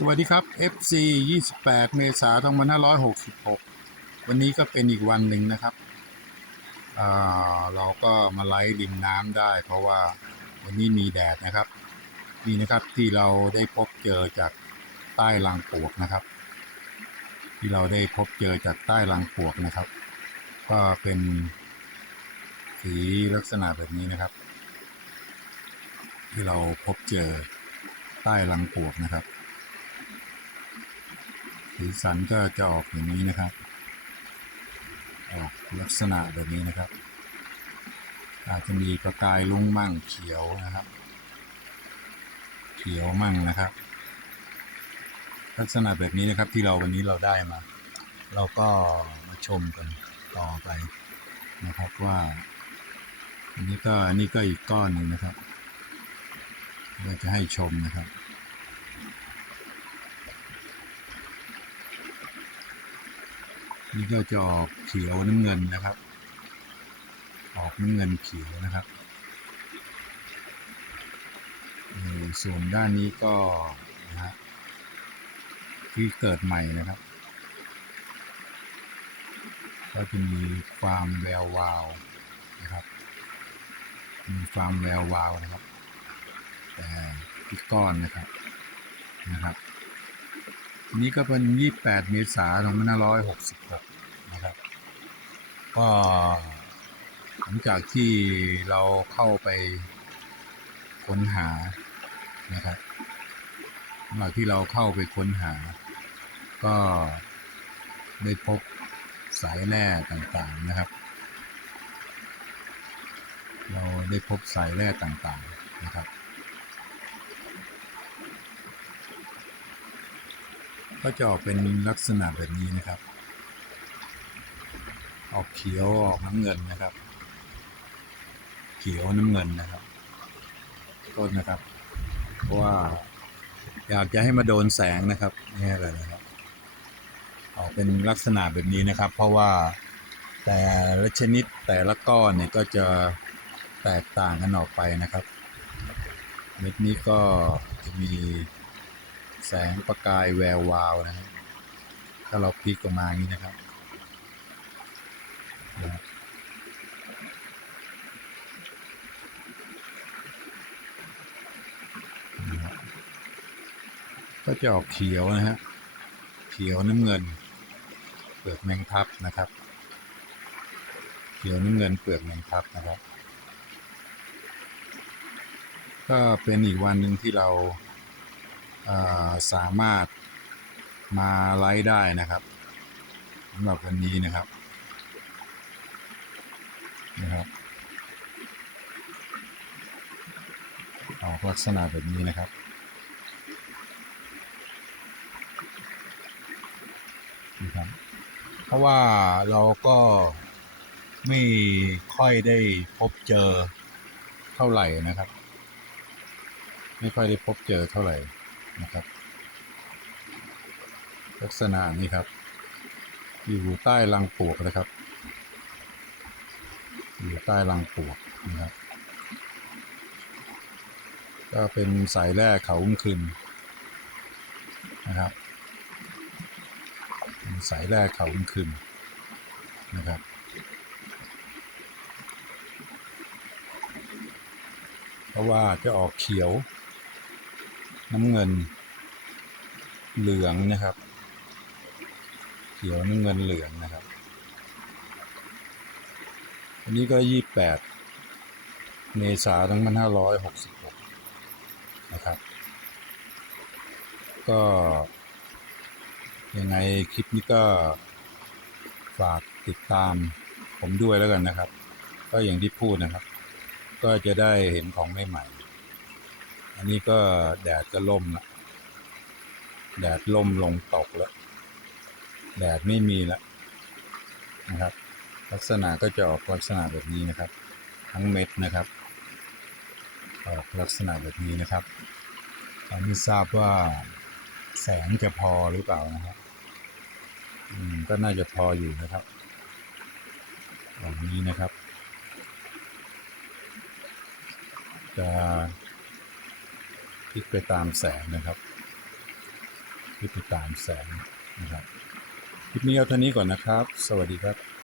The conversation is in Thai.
สวัสดีครับ FC 28 เมษายน2566 วันนี้ก็เป็นอีกวันหนึ่งนะครับ เราก็มาไลฟ์ริมน้ำได้ เพราะว่าวันนี้มีแดดนะครับ นี่นะครับที่เราได้พบเจอจากใต้รังปวกนะครับ ที่เราได้พบเจอจากใต้รังปวกนะครับ ก็เป็นสีลักษณะแบบนี้นะครับ ที่เราพบเจอใต้รังปวกนะครับ สีสันก็จะออกอย่างนี้นะครับ ออกลักษณะแบบนี้นะครับ อาจจะมีประกายลุ้งมั่งเขียวนะครับ เขียวมั่งนะครับ ลักษณะแบบนี้นะครับที่เราวันนี้เราได้มา เราก็มาชมกันต่อไปนะครับว่าอันนี้ก็อันนี้ก็อีกก้อนหนึ่งนะครับเราจะให้ชมนะครับ นี่ก็จะออกเขียวน้ำเงินนะครับ ออกน้ำเงินเขียวนะครับส่วนด้านนี้ก็นะฮะที่เกิดใหม่นะครับ ก็จะมีความแวววาวนะครับ มีความแวววาวนะครับ แต่ที่ก้อนนะครับนะครับนนี้ก็เป็น 28 เมษายน2566 นะครับ ก็หลังจากที่เราเข้าไปค้นหานะครับหลังจากที่เราเข้าไปค้นหา ก็ได้พบสายแร่ต่างๆนะครับ เราได้พบสายแร่ต่างๆนะครับ ก็จะออกเป็นลักษณะแบบนี้นะครับ ออกเขียวออกน้ำเงินนะครับ เขียวน้ำเงินนะครับ ต้นนะครับ เพราะว่าอยากจะให้มาโดนแสงนะครับนี่อะไรนะครับ ออกเป็นลักษณะแบบนี้นะครับ เพราะว่าแต่ละชนิดแต่ละก้อนเนี่ยก็จะแตกต่างกันออกไปนะครับ เม็ดนี้ก็จะมีแสงประกายแวววาวนะครับถ้าเราพลิกออกมาอย่างนี้นะครับนะครับนะครับ ก็จะออกเขียวนะฮะ เขียวน้ำเงิน เปลือกแมงทับนะครับ เขียวน้ำเงินเปลือกแมงทับนะครับ ก็เป็นอีกวันหนึ่งที่เราาสามารถมาไลฟ์ได้นะครับสำหรับวันนี้นะครับ นะครับออกลักษณะแบบนี้นะครับ นะครับ เพราะว่าเราก็ไม่ค่อยได้พบเจอเท่าไหร่นะครับ ไม่ค่อยได้พบเจอเท่าไหร่นะครับ ลักษณะนี้ครับ อยู่ใต้รังปลวกนะครับ อยู่ใต้รังปวกนะครับก็เป็นสายแร่เขาอุ้มคืนนะครับสายแร่เขาอุ้มคืนนะครับเพราะว่าจะออกเขียว น้ำเงิน เหลืองนะครับ เขียวน้ำเงินเหลืองนะครับ อันนี้ก็ยี่แปดเมษายนทั้งพันห้าร้อยหกสิบหกนะครับ ก็ยังไงคลิปนี้ก็ฝากติดตามผมด้วยแล้วกันนะครับ ก็อย่างที่พูดนะครับ ก็จะได้เห็นของใหม่ๆ อันนี้ก็แดดก็ล่มละแดดล่มลงตกแล้ว แดดไม่มีแล้วนะครับ ลักษณะก็จะออกลักษณะแบบนี้นะครับ ทั้งเม็ดนะครับ ออกลักษณะแบบนี้นะครับอันนี้ทราบว่าแสงจะพอหรือเปล่านะครับอืมก็น่าจะพออยู่นะครับแบบนี้นะครับ จะพลิกไปตามแสงนะครับที่ไปตามแสงนะครับคลิปนี้เอาเท่านี้ก่อนนะครับ สวัสดีครับ